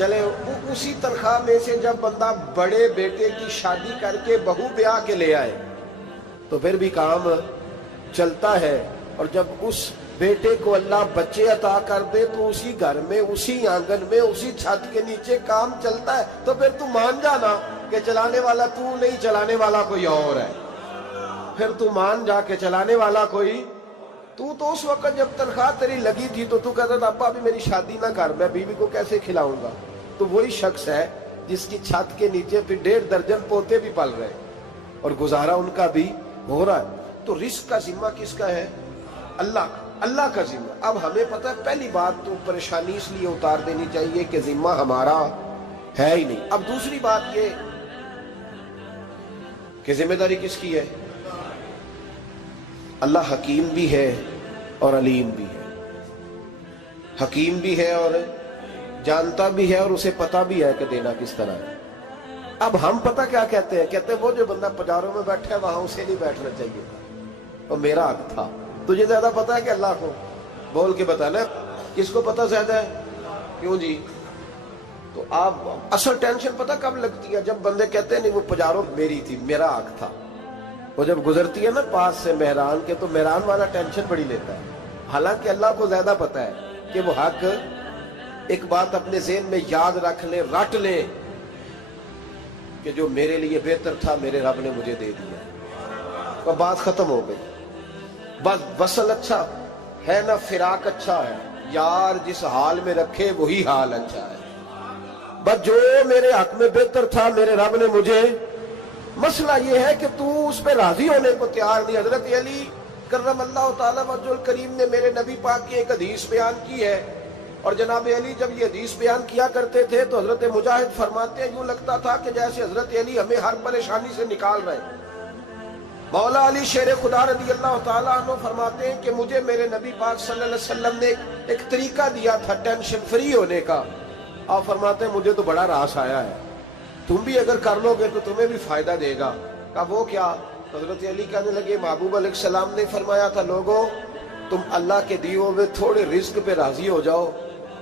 چلے اسی تنخواہ میں سے جب بندہ بڑے بیٹے کی شادی کر کے بہو بیاہ کے لے آئے تو پھر بھی کام چلتا ہے، اور جب اس بیٹے کو اللہ بچے عطا کر دے تو اسی گھر میں، اسی آنگن میں، اسی چھت کے نیچے کام چلتا ہے، تو پھر تو مان جانا کہ چلانے والا تو نہیں، چلانے والا کوئی اور ہے۔ پھر تو مان جا کے چلانے والا کوئی تو اس وقت جب تنخواہ تیری لگی تھی تو کہتا تھا ابا ابھی میری شادی نہ کر، میں بیوی کو کیسے کھلاؤں گا؟ تو وہی شخص ہے جس کی چھت کے نیچے پھر 1.5 درجن پوتے بھی پل رہے اور گزارا ان کا بھی ہو رہا ہے۔ تو رزق کا ذمہ کس کا ہے؟ اللہ کا، اللہ کا ذمہ۔ اب ہمیں پتہ ہے پہلی بات تو پریشانی اس لیے اتار دینی چاہیے کہ ذمہ ہمارا ہے ہی نہیں۔ اب دوسری بات یہ کہ ذمہ داری کس کی ہے؟ اللہ حکیم بھی ہے اور علیم بھی ہے، حکیم بھی ہے اور جانتا بھی ہے اور اسے پتا بھی ہے کہ دینا کس طرح ہے۔ اب ہم پتہ کیا کہتے ہیں؟ کہتے ہیں وہ جو بندہ پجاروں میں بیٹھا ہے وہاں اسے نہیں بیٹھنا چاہیے تھا، اور میرا حق تھا۔ تجھے زیادہ پتا ہے کہ اللہ کو؟ بول کے بتانا کس کو پتہ زیادہ ہے؟ کیوں جی؟ تو آپ اصل ٹینشن پتہ کب لگتی ہے؟ جب بندے کہتے ہیں نہیں وہ پجاروں میری تھی، میرا حق تھا۔ وہ جب گزرتی ہے نا پاس سے مہران کے تو مہران والا ٹینشن بڑی لیتا ہے، حالانکہ اللہ کو زیادہ پتا ہے کہ وہ حق۔ ایک بات اپنے ذہن میں یاد رکھ لیں، رٹ لیں کہ جو میرے لیے بہتر تھا میرے رب نے مجھے دے دیا، اور بات ختم ہو گئی۔ بس وصل اچھا ہے نہ فراق اچھا ہے، یار جس حال میں رکھے وہی حال اچھا ہے۔ بس جو میرے حق میں بہتر تھا میرے رب نے مجھے، مسئلہ یہ ہے کہ تو اس پہ راضی ہونے کو تیار نہیں۔ حضرت علی کرم اللہ تعالیٰ وجہ الکریم نے میرے نبی پاک کی ایک حدیث بیان کی ہے، اور جناب علی جب یہ حدیث بیان کیا کرتے تھے تو حضرت مجاہد فرماتے ہیں یوں لگتا تھا کہ جیسے حضرت علی ہمیں ہر پریشانی سے نکال رہے ہیں۔ مولا علی شیر خدا رضی اللہ تعالیٰ عنہ فرماتے ہیں کہ مجھے میرے نبی پاک صلی اللہ علیہ وسلم نے ایک طریقہ دیا تھا ٹینشن فری ہونے کا۔ آپ فرماتے ہیں مجھے تو بڑا راس آیا ہے، تم بھی اگر کر لو گے تو تمہیں بھی فائدہ دے گا۔ کہا وہ کیا؟ حضرت علی کہنے لگے محبوب علیہ السلام نے فرمایا تھا لوگوں تم اللہ کے دیے ہوئے تھوڑے رزق پہ راضی ہو جاؤ،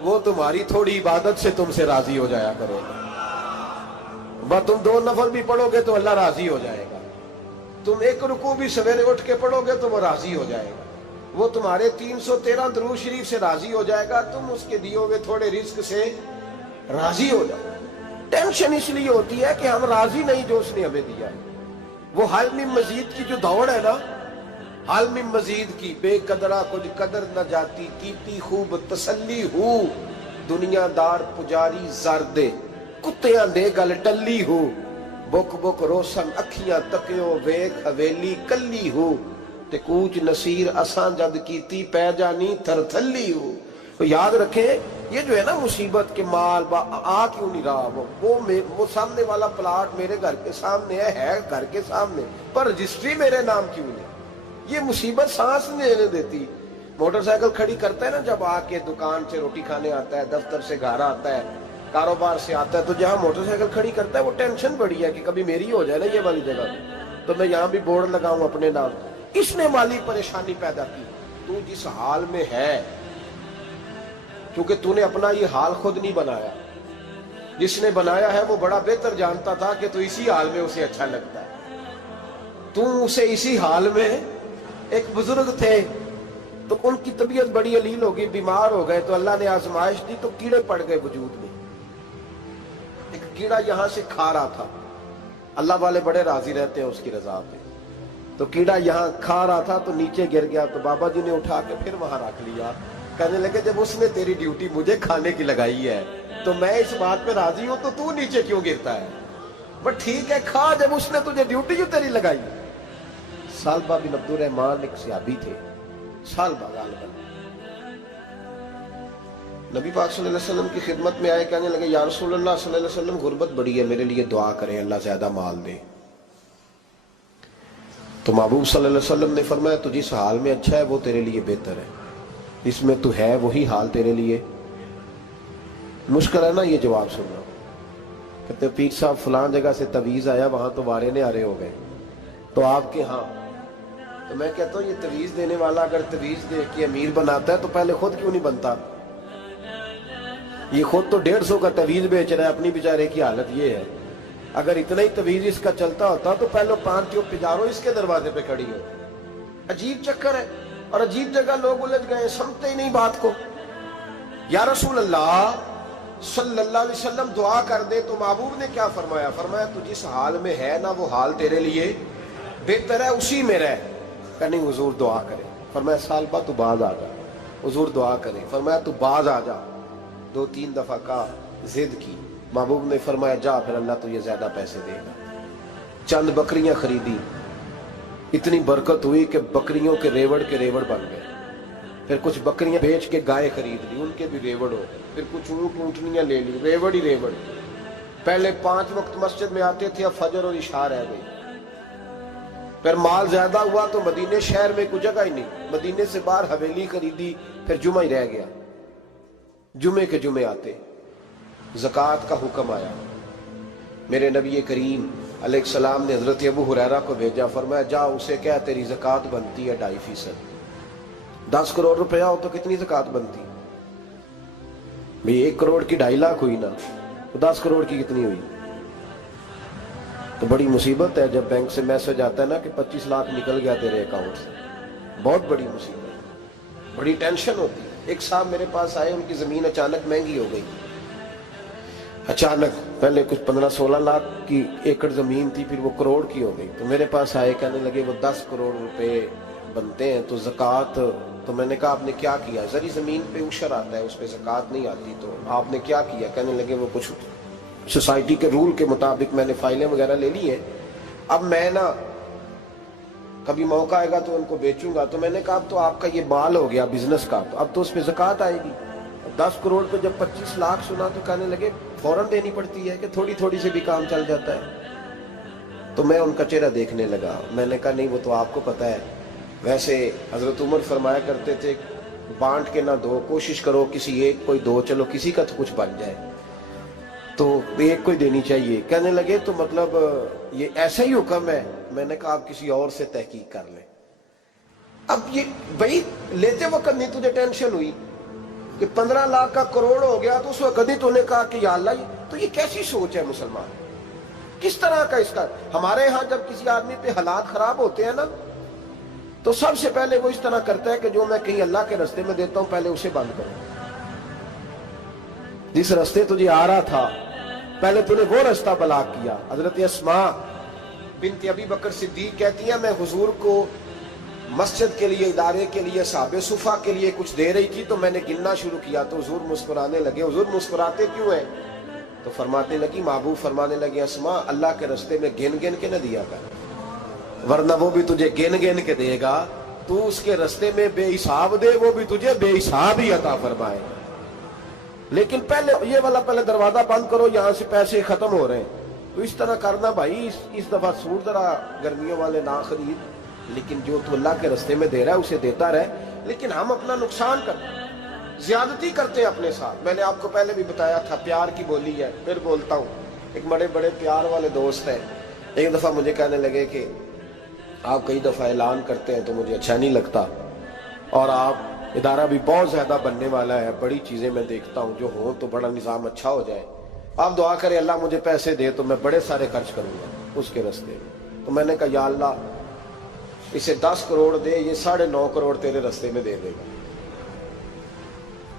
وہ تمہاری تھوڑی عبادت سے تم سے راضی ہو جایا کرو گے۔ بس تم 2 نفل بھی پڑھو گے تو اللہ راضی ہو جائے گا، تم 1 رکوع بھی سویرے اٹھ کے پڑھو گے تو وہ راضی ہو جائے گا، وہ تمہارے 313 درود شریف سے راضی ہو جائے گا، تم اس کے دیے ہوئے تھوڑے رزق سے راضی ہو جاؤ۔ ٹینشن اس لیے ہوتی ہے کہ ہم راضی نہیں جو اس نے ہمیں دیا ہے۔ وہ حل میں مزید کی جو دوڑ ہے نا، حل میں مزید کی، بے قدرہ کچھ قدر نہ جاتی، کیتی خوب تسلی ہو، دنیا دار پجاری زردے، کتیاں دے گل ٹلی ہو، بک بک روشن اکھیاں تکیو ویک حویلی کلی ہو، تے کوچ نصیر اساں جد کیتی پہ جانی تھر تھلی ہو۔ تو یاد رکھیں یہ جو ہے نا مصیبت کے مال آ کیوں نہیں رہا، وہ سامنے والا پلاٹ میرے گھر کے سامنے ہے گھر کے سامنے، پر رجسٹری میرے نام کیوں نہیں؟ یہ مصیبت سانس نہیں لینے دیتی۔ موٹر سائیکل کھڑی کرتا ہے نا جب آ کے دکان سے روٹی کھانے آتا ہے، دفتر سے گھر آتا ہے، کاروبار سے آتا ہے، تو جہاں موٹر سائیکل کھڑی کرتا ہے وہ ٹینشن بڑی ہے کہ کبھی میری ہو جائے نا یہ والی جگہ، تو میں یہاں بھی بورڈ لگاؤں اپنے نام۔ اس نے مالی پریشانی پیدا کی۔ تو جس حال میں ہے، کیونکہ تو نے اپنا یہ حال خود نہیں بنایا، جس نے بنایا ہے وہ بڑا بہتر جانتا تھا کہ تو اسی حال میں اسے اچھا لگتا ہے۔ تو اسے اسی حال میں، ایک بزرگ تھے تو ان کی طبیعت بڑی علیل ہو گئی، بیمار ہو گئے، تو اللہ نے آزمائش دی تو کیڑے پڑ گئے وجود میں۔ ایک کیڑا یہاں سے کھا رہا تھا، اللہ والے بڑے راضی رہتے ہیں اس کی رضا پہ، تو کیڑا یہاں کھا رہا تھا تو نیچے گر گیا، تو بابا جی نے اٹھا کے پھر وہاں رکھ لیا، کہنے لگے جب اس نے تیری ڈیوٹی مجھے کھانے کی لگائی ہے تو میں اس بات پہ راضی ہوں، تو نیچے کیوں گرتا ہے؟ بس ٹھیک ہے کھا، جب اس نے تجھے ڈیوٹی جو تیری لگائی۔ سالبہ بن عبد الرحمن ایک صحابی تھے، سالبہ غالباً، نبی پاک صلی اللہ علیہ وسلم کی خدمت میں آئے، کہنے لگے یا رسول اللہ صلی اللہ علیہ وسلم غربت بڑی ہے، میرے لیے دعا کریں اللہ زیادہ مال دے۔ تو محبوب صلی اللہ علیہ وسلم نے فرمایا تو جس حال میں اچھا ہے وہ تیرے لیے بہتر ہے، اس میں تو ہے وہی حال تیرے لیے۔ مشکل ہے نا یہ جواب سننا؟ کہتے پیر صاحب فلان جگہ سے تویز آیا، وہاں تو وارے نے آرے ہو گئے، تو آپ کے ہاں؟ تو میں کہتا ہوں یہ تویز دینے والا اگر تویز دے کے امیر بناتا ہے تو پہلے خود کیوں نہیں بنتا؟ یہ خود تو 150 کا تویز بیچ رہا ہے، اپنی بیچارے کی حالت یہ ہے۔ اگر اتنا ہی تویز اس کا چلتا ہوتا تو پہلے 5 پجاروں اس کے دروازے پہ کھڑی ہو۔ عجیب چکر ہے اور عجیب جگہ لوگ الجھ گئے، سمجھتے ہی نہیں بات کو۔ یا رسول اللہ صلی اللہ علیہ وسلم دعا کر دے تو محبوب نے کیا فرمایا؟ فرمایا تو جس حال میں ہے نا وہ حال تیرے لیے بہتر ہے، اسی میں رہ۔ کہ نہیں حضور دعا کرے۔ فرمایا سال بعد تو باز آ جا۔ حضور دعا کرے۔ فرمایا تو باز آ جا۔ 2-3 دفعہ کا ضد کی، محبوب نے فرمایا جا پھر اللہ تجھے زیادہ پیسے دے گا۔ چند بکریاں خریدی، اتنی برکت ہوئی کہ بکریوں کے ریوڑ بن گئے۔ پھر کچھ بکریاں بیچ کے گائے خرید لی، ان کے بھی ریوڑ ہو۔ پھر کچھ اونٹ اونٹنیاں لے لی، ریوڑ ہی ریوڑ۔ پہلے 5 وقت مسجد میں آتے تھے، اب فجر اور عشاء رہ گئی۔ پھر مال زیادہ ہوا تو مدینے شہر میں کوئی جگہ ہی نہیں، مدینے سے باہر حویلی خریدی، پھر جمعہ ہی رہ گیا۔ جمعے کے جمعے آتے، زکوٰۃ کا حکم آیا۔ میرے نبی کریم علیہ السلام نے حضرت ابو ہریرہ کو بھیجا، فرمایا جا اسے کہہ تیری زکوٰۃ بنتی ہے 2.5%۔ 10 کروڑ روپیہ ہو تو کتنی زکوٰۃ بنتی؟ بھئی 1 کروڑ کی 2.5 لاکھ ہوئی نا، تو 10 کروڑ کی کتنی ہوئی؟ تو بڑی مصیبت ہے جب بینک سے میسج آتا ہے نا کہ 25 لاکھ نکل گیا تیرے اکاؤنٹ سے، بہت بڑی مصیبت، بڑی ٹینشن ہوتی ہے۔ ایک صاحب میرے پاس آئے، ان کی زمین اچانک مہنگی ہو گئی، اچانک پہلے کچھ 15-16 لاکھ کی ایکڑ زمین تھی، پھر وہ کروڑ کی ہو گئی۔ تو میرے پاس آئے، کہنے لگے وہ 10 کروڑ روپے بنتے ہیں تو زکوٰۃ، تو میں نے کہا آپ نے کیا کیا؟ زری زمین پہ عشر آتا ہے، اس پہ زکوٰۃ نہیں آتی، تو آپ نے کیا کیا؟ کہنے لگے وہ کچھ سوسائٹی کے رول کے مطابق میں نے فائلیں وغیرہ لے لی ہیں، اب میں نا کبھی موقع آئے گا تو ان کو بیچوں گا۔ تو میں نے کہا اب تو آپ کا یہ مال ہو گیا بزنس کا، تو اب تو اس پہ زکوٰۃ آئے گی۔ 10 کروڑ پہ جب 25 لاکھ سنا تو کہنے لگے فوراً دینی پڑتی ہے کہ تھوڑی تھوڑی سے بھی کام چل جاتا ہے؟ تو میں ان کا چہرہ دیکھنے لگا، میں نے کہا نہیں وہ تو آپ کو پتہ ہے، ویسے حضرت عمر فرمایا کرتے تھے بانٹ کے نہ دو، کوشش کرو کسی ایک کوئی دو، چلو کسی کا تو کچھ بن جائے، تو ایک کوئی دینی چاہیے۔ کہنے لگے تو مطلب یہ ایسا ہی حکم ہے؟ میں نے کہا آپ کسی اور سے تحقیق کر لیں۔ اب یہ بھائی لیتے وقت نہیں تجھے ٹینشن ہوئی کہ 15 لاکھ کا کروڑ ہو گیا، تو اس وقت کبھی تو نے کہا کہ یا اللہ، تو یہ کیسی سوچ ہے مسلمان؟ کس طرح کا اس کا؟ ہمارے ہاں جب کسی آدمی پہ حالات خراب ہوتے ہیں نا تو سب سے پہلے وہ اس طرح کرتا ہے کہ جو میں کہیں اللہ کے رستے میں دیتا ہوں پہلے اسے بند کروں۔ جس رستے تجھے آ رہا تھا پہلے تو نے وہ رستہ بلاک کیا۔ حضرت اسماء بنت ابی بکر صدیق کہتی ہیں میں حضور کو مسجد کے لیے، ادارے کے لیے، صحابہ صفہ کے لیے کچھ دے رہی تھی، تو میں نے گننا شروع کیا تو حضور مسکرانے لگے۔ حضور مسکراتے کیوں ہیں؟ تو فرمانے لگی، محبوب فرمانے لگے اسماء اللہ کے رستے میں گن گن کے نہ دیا کر، ورنہ وہ بھی تجھے گن گن کے دے گا، تو اس کے رستے میں بے حساب دے، وہ بھی تجھے بے حساب ہی عطا فرمائے۔ لیکن پہلے یہ والا پہلے دروازہ بند کرو، یہاں سے پیسے ختم ہو رہے ہیں، تو اس طرح کرنا بھائی۔ اس دفعہ سوٹ ذرا گرمیوں والے نہ خرید، لیکن جو تو اللہ کے رستے میں دے رہا ہے اسے دیتا رہے۔ لیکن ہم اپنا نقصان کرتے ہیں، زیادتی کرتے ہیں اپنے ساتھ۔ میں نے آپ کو پہلے بھی بتایا تھا پیار کی بولی ہے، پھر بولتا ہوں۔ ایک بڑے بڑے پیار والے دوست ہیں، ایک دفعہ مجھے کہنے لگے کہ آپ کئی دفعہ اعلان کرتے ہیں تو مجھے اچھا نہیں لگتا، اور آپ ادارہ بھی بہت زیادہ بننے والا ہے، بڑی چیزیں میں دیکھتا ہوں جو ہوں تو بڑا نظام اچھا ہو جائے، آپ دعا کریں اللہ مجھے پیسے دے تو میں بڑے سارے خرچ کروں گا اس کے راستے میں۔ تو میں نے کہا یا اللہ اسے 10 کروڑ دے، یہ 9.5 کروڑ تیرے راستے میں دے دے گا۔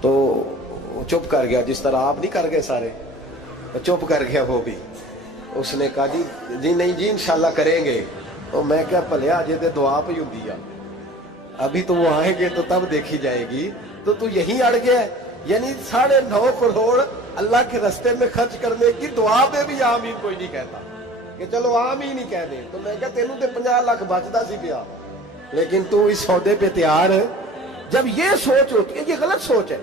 تو چپ کر گیا، جس طرح آپ نہیں کر گئے سارے، چپ کر گیا وہ بھی۔ اس نے کہا جی نہیں جی انشاءاللہ کریں گے۔ تو میں کیا پلیا جی دعا پہ ہوں دیا، ابھی تو وہ آئیں گے تو تب دیکھی جائے گی، تو یہیں اڑ گیا ہے۔ یعنی 9.5 کروڑ اللہ کے راستے میں خرچ کرنے کی دعا پہ بھی آمین کوئی نہیں کہتا کہ چلو آمین ہی کہہ دیں۔ تو میں کہا تینوں تے 50 لاکھ بچتا سی پیا، لیکن تو اس سودے پہ تیار ہے۔ جب یہ سوچ ہوتی ہے، یہ غلط سوچ ہے،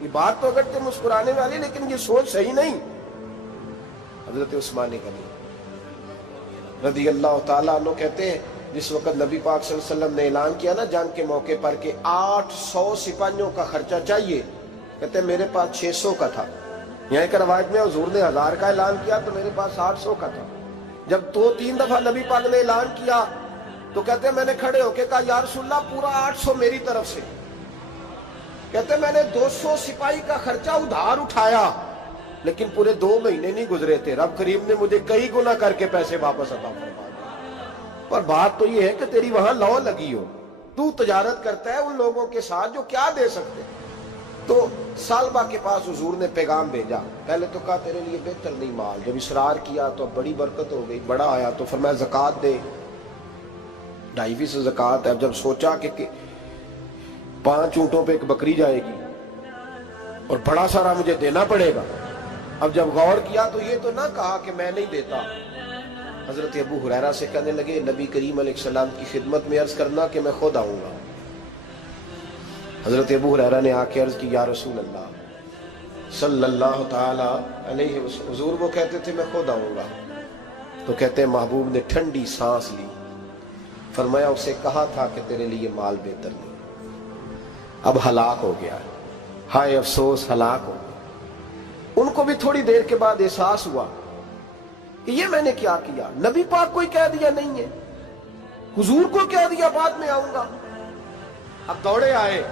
یہ بات تو اگر مسکرانے والی، لیکن یہ سوچ صحیح نہیں۔ حضرت عثمان غنی رضی اللہ تعالیٰ عنہ کہتے ہیں جس وقت نبی پاک صلی اللہ علیہ وسلم نے اعلان کیا نا جنگ کے موقع پر کہ 800 سپاہیوں کا خرچہ چاہیے، کہتے ہیں میرے پاس 600 کا تھا۔ یہاں ایک روایت میں حضور نے 1000 کا اعلان کیا تو میرے پاس 800 کا تھا۔ جب 2-3 دفعہ نبی پاک نے اعلان کیا تو کہتے ہیں میں نے کھڑے ہو کے کہا یا رسول اللہ پورا 800 میری طرف سے۔ کہتے میں نے 200 سپاہی کا خرچہ ادھار اٹھایا لیکن پورے 2 مہینے نہیں گزرے تھے، رب کریم نے مجھے کئی گنا کر کے پیسے واپس عطا فرما دیے۔ پر بات تو یہ ہے کہ تیری وہاں لو لگی ہو، تو تجارت کرتا ہے ان لوگوں کے ساتھ جو کیا دے سکتے۔ تو سالبہ کے پاس حضور نے پیغام بھیجا، پہلے تو کہا تیرے لیے بہتر نہیں مال، جب اصرار کیا تو اب بڑی برکت ہو گئی، بڑا آیا تو فرمایا زکوٰۃ دے، 2.5% زکوٰۃ ہے۔ اب جب سوچا کہ 5 اونٹوں پہ ایک بکری جائے گی اور بڑا سارا مجھے دینا پڑے گا، اب جب غور کیا تو یہ تو نہ کہا کہ میں نہیں دیتا۔ حضرت ابو ہریرہ سے کہنے لگے نبی کریم علیہ السلام کی خدمت میں عرض کرنا کہ میں خود آؤں گا۔ حضرت ابو ہریرہ نے آ کے عرض کی یا رسول اللہ صلی اللہ تعالی علیہ وسلم، حضور وہ کہتے تھے میں خود آؤں گا، تو کہتے ہیں محبوب نے ٹھنڈی سانس لی، فرمایا اسے کہا تھا کہ تیرے لیے مال بہتر نہیں، اب ہلاک ہو گیا، ہائے افسوس ہلاک ہو گیا۔ ان کو بھی تھوڑی دیر کے بعد احساس ہوا کہ یہ میں نے کیا کیا، نبی پاک کو ہی کہہ دیا نہیں ہے، حضور کو کہہ دیا بعد میں آؤں گا۔ اب دوڑے آئے،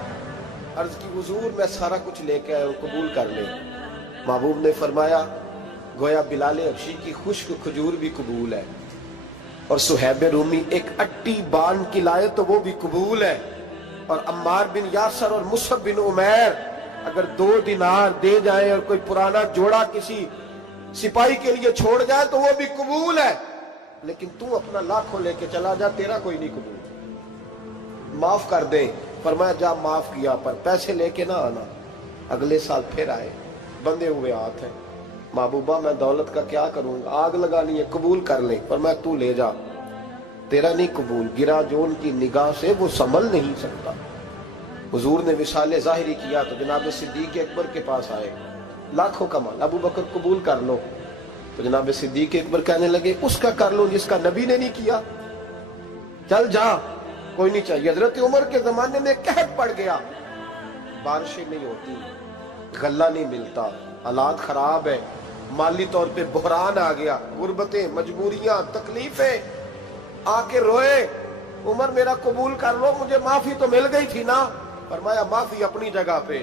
عرض کی حضور میں سارا کچھ لے کے آیا ہوں، قبول کر لیں۔ محبوب نے فرمایا گویا بلال حبشی کی خشک کھجور بھی قبول ہے، اور صہیب رومی ایک اٹی باندھ کی لائے تو وہ بھی قبول ہے، اور عمار بن یاسر اور مصعب بن عمیر اگر 2 دینار دے جائیں اور کوئی پرانا جوڑا کسی سپاہی کے لیے چھوڑ جائے تو وہ بھی قبول ہے، لیکن تو اپنا لاکھوں لے کے چلا جا، تیرا کوئی نہیں قبول، معاف کر دے۔ فرمایا جا معاف کیا، پر پیسے لے کے نہ آنا۔ اگلے سال پھر آئے، بندے ہوئے ہاتھ ہیں، محبوبہ میں دولت کا کیا کروں گا، آگ لگانی ہے، قبول کر لیں۔ فرمایا تو لے جا، تیرا نہیں قبول، گرا جو ان کی نگاہ سے وہ سنبھل نہیں سکتا۔ حضور نے وصال ظاہری کیا تو جناب صدیق اکبر کے پاس آئے، لاکھوں کا مال، ابو بکر قبول کر لو، تو جناب صدیق اکبر کہنے لگے اس کا کر لو جس کا نبی نے نہیں کیا، چل جا کوئی نہیں چاہیے۔ حضرت عمر کے زمانے میں قحط پڑ گیا، بارشیں نہیں ہوتی، غلہ نہیں ملتا، حالات خراب ہے، مالی طور پہ بحران آ گیا، غربتیں، مجبوریاں، تکلیفیں، آ کے روئے، عمر میرا قبول کر لو، مجھے معافی تو مل گئی تھی نا۔ فرمایا معافی اپنی جگہ پہ،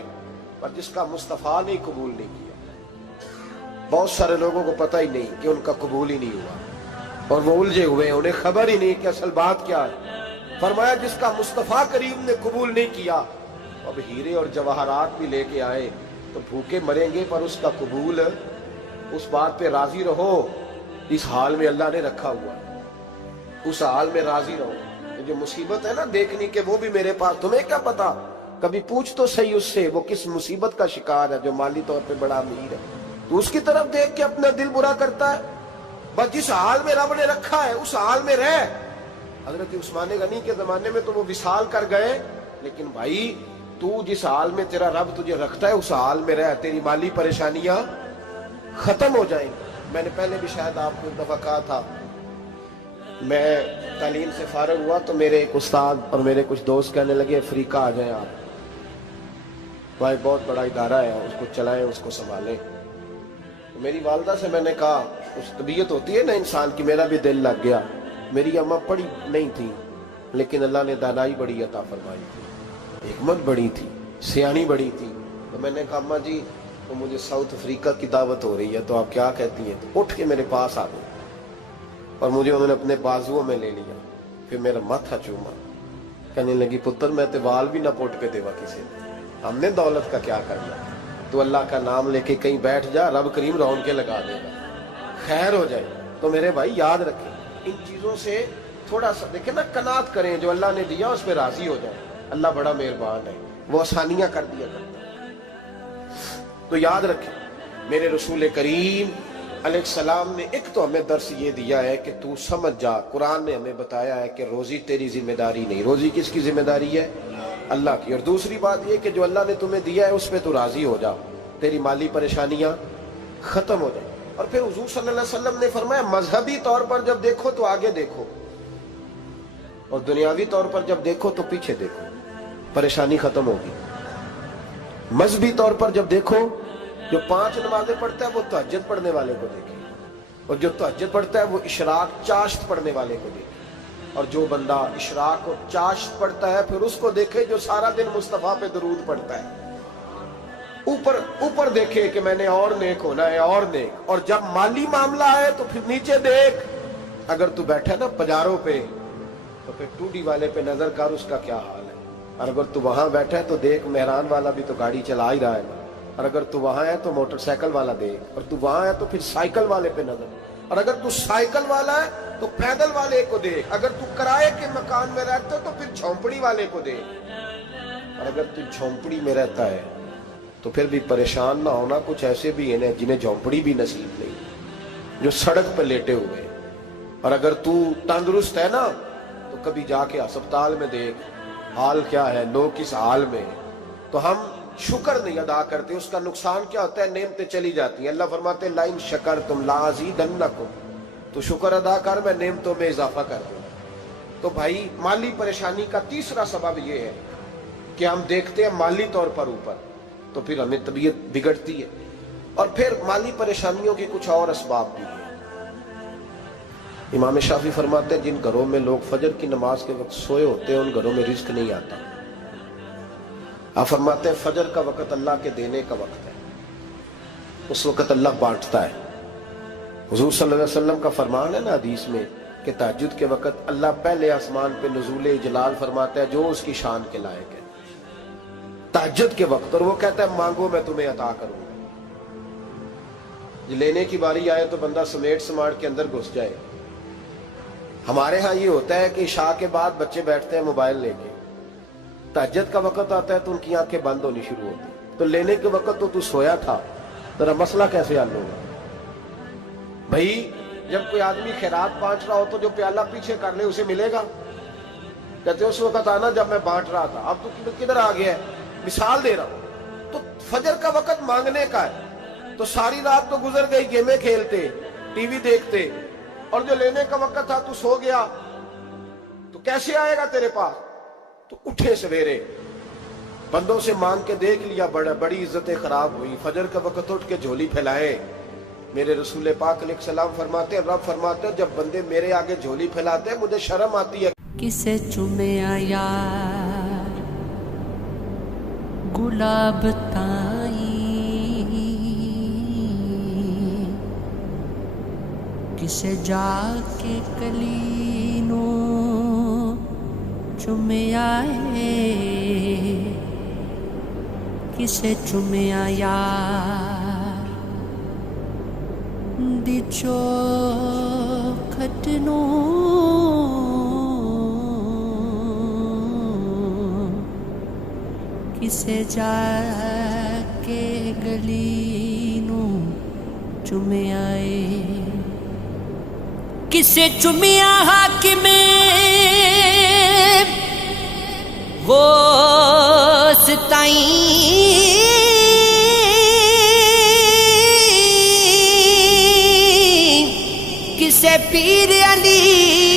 پر جس کا مصطفیٰ نے قبول نہیں کیا۔ بہت سارے لوگوں کو پتہ ہی نہیں کہ ان کا قبول ہی نہیں ہوا، اور وہ الجھے ہوئے ہیں، انہیں خبر ہی نہیں کہ اصل بات کیا ہے۔ فرمایا جس کا مصطفیٰ کریم نے قبول نہیں کیا، اب ہیرے اور جواہرات بھی لے کے آئے تو بھوکے مریں گے، پر اس کا قبول، اس بات پہ راضی رہو، اس حال میں اللہ نے رکھا ہوا ہے، اس حال میں راضی رہو۔ یہ جو مصیبت ہے نا دیکھنی کہ وہ بھی میرے پاس، تمہیں کیا پتا، کبھی پوچھ تو صحیح اس سے وہ کس مصیبت کا شکار ہے، جو مالی طور پہ بڑا امیر ہے، تو اس کی طرف دیکھ کے اپنا دل برا کرتا ہے۔ بس جس حال میں رب نے رکھا ہے اس حال میں رہ۔ حضرت عثمان غنی کے زمانے میں تو وہ وصال کر گئے، لیکن بھائی تو جس حال میں تیرا رب تجھے رکھتا ہے اس حال میں رہ، تیری مالی پریشانیاں ختم ہو جائیں گی۔ میں نے پہلے بھی شاید آپ کو ایک دفعہ کہا تھا، میں تعلیم سے فارغ ہوا تو میرے ایک استاد اور میرے کچھ دوست کہنے لگے افریقہ آ جائیں آپ، وہاں بہت بڑا ادارہ ہے، اس کو چلائیں، اس کو سنبھالیں۔ میری والدہ سے میں نے کہا، اس طبیعت ہوتی ہے نا انسان کی، میرا بھی دل لگ گیا۔ میری اماں پڑھی نہیں تھی لیکن اللہ نے دانائی بڑی عطا فرمائی تھی، حکمت بڑی تھی، سیانی بڑی تھی۔ تو میں نے کہا اماں جی وہ مجھے ساؤتھ افریقہ کی دعوت ہو رہی ہے تو آپ کیا کہتی ہیں؟ تو اٹھ کے میرے پاس آ گئی اور مجھے انہوں نے اپنے بازوؤں میں لے لیا، پھر میرا ماتھا چوما، کہنے لگی پتر میں تے وال بھی نہ پوٹ کے دیوا کسی نے، ہم نے دولت کا کیا کرنا، تو اللہ کا نام لے کے کہیں بیٹھ جا، رب کریم رون کے لگا دے گا، خیر ہو جائے۔ تو میرے بھائی یاد رکھیں ان چیزوں سے تھوڑا سا دیکھیں نا، قناعت کریں، جو اللہ نے دیا اس پہ راضی ہو جائیں، اللہ بڑا مہربان ہے، وہ آسانیاں کر دیا کرتا ہے۔ تو یاد رکھیں میرے رسول کریم علیہ السلام نے ایک تو ہمیں درس یہ دیا ہے کہ تو سمجھ جا، قرآن نے ہمیں بتایا ہے کہ روزی تیری ذمہ داری نہیں، روزی کس کی ذمہ داری ہے؟ اللہ کی۔ اور دوسری بات یہ کہ جو اللہ نے تمہیں دیا ہے اس پہ تو راضی ہو جا، تیری مالی پریشانیاں ختم ہو جائیں۔ اور پھر حضور صلی اللہ علیہ وسلم نے فرمایا مذہبی طور پر جب دیکھو تو آگے دیکھو، اور دنیاوی طور پر جب دیکھو تو پیچھے دیکھو، پریشانی ختم ہوگی۔ مذہبی طور پر جب دیکھو، جو 5 نمازیں پڑھتا ہے وہ تہجد پڑھنے والے کو دیکھے، اور جو تہجد پڑھتا ہے وہ اشراق چاشت پڑھنے والے کو دیکھے، اور جو بندہ اشراق اور چاشت پڑھتا ہے پھر اس کو دیکھے جو سارا دن مصطفیٰ پہ درود پڑھتا ہے۔ اوپر دیکھے کہ میں نے اور نیک ہونا ہے اور نیک، اور جب مالی معاملہ ہے تو پھر نیچے دیکھ. اگر تو بیٹھا نا پجاروں پہ تو پھر ٹوڈی والے پہ نظر کر اس کا کیا حال ہے، اور اگر تو وہاں بیٹھا ہے تو دیکھ مہران والا بھی تو گاڑی چلا ہی رہا ہے، اور اگر تو وہاں ہے تو موٹر سائیکل والا دیکھ، اور تو وہاں ہے تو پھر سائیکل والے پہ نظر، اور اگر تو سائیکل والا ہے تو پیدل والے کو دیکھ، اگر تو کرائے کے مکان میں رہتا ہے تو پھر جھونپڑی والے کو دیکھ، اور اگر تو جھونپڑی میں رہتا ہے تو پھر بھی پریشان نہ ہونا. کچھ ایسے بھی ہیں جنہیں جھونپڑی بھی نصیب نہیں، جو سڑک پہ لیٹے ہوئے. اور اگر تو تندرست ہے نا تو کبھی جا کے ہسپتال میں دیکھ حال کیا ہے، لوگ کس حال میں. تو ہم شکر نہیں ادا کرتے، اس کا نقصان کیا ہوتا ہے، نعمتیں چلی جاتی ہیں. اللہ فرماتے ہیں لَإِن شَكَرْتُمْ لَأَزِيدَنَّكُمْ، تو شکر ادا کر میں نعمتوں میں اضافہ کر دوں. تو بھائی مالی پریشانی کا تیسرا سبب یہ ہے کہ ہم دیکھتے ہیں مالی طور پر اوپر، تو پھر ہمیں طبیعت بگڑتی ہے. اور پھر مالی پریشانیوں کے کچھ اور اسباب بھی ہیں. امام شافعی فرماتے ہیں جن گھروں میں لوگ فجر کی نماز کے وقت سوئے ہوتے ہیں ان گھروں میں رزق نہیں آتا. آپ فرماتے ہیں فجر کا وقت اللہ کے دینے کا وقت ہے، اس وقت اللہ بانٹتا ہے. حضور صلی اللہ علیہ وسلم کا فرمان ہے نا حدیث میں کہ تہجد کے وقت اللہ پہلے آسمان پہ نزول جلال فرماتا ہے جو اس کی شان کے لائق ہے تہجد کے وقت، اور وہ کہتا ہے مانگو میں تمہیں عطا کروں گا. لینے کی باری آئے تو بندہ سمیٹ سماٹ کے اندر گھس جائے. ہمارے ہاں یہ ہوتا ہے کہ عشاء کے بعد بچے بیٹھتے ہیں موبائل لے کے، تہجد کا وقت آتا ہے تو ان کی آنکھیں بند ہونی شروع ہوتی، تو لینے کے وقت تو سویا تھا، ذرا مسئلہ کیسے حل ہوگا؟ بھائی جب کوئی آدمی خیرات بانٹ رہا ہو تو جو پیالہ پیچھے کر لے اسے ملے گا؟ کہتے اس وقت آنا جب میں بانٹ رہا تھا، اب تو کدھر آ گیا ہے؟ مثال دے رہا ہوں. تو فجر کا وقت مانگنے کا ہے، تو ساری رات تو گزر گئی گیمیں کھیلتے ٹی وی دیکھتے، اور جو لینے کا وقت تھا تو سو گیا، تو کیسے آئے گا تیرے پاس؟ تو اٹھے سویرے بندوں سے مانگ کے دیکھ لیا، بڑی عزتیں خراب ہوئی. فجر کا وقت اٹھ کے جھولی پھیلائے. میرے رسول پاک علیہ السلام فرماتے ہیں، رب فرماتے ہیں جب بندے میرے آگے جھولی پھیلاتے ہیں مجھے شرم آتی ہے. کسے چومے یار گلاب تائیں، کسے جا کے کلی نو چومیا ہے، کسے چومیا یار دی چوکھٹ نو، کسے جا کے گلی نو چومیا ہے، کسے چومیا حاکم وہ ستائیں، کسے پیر علی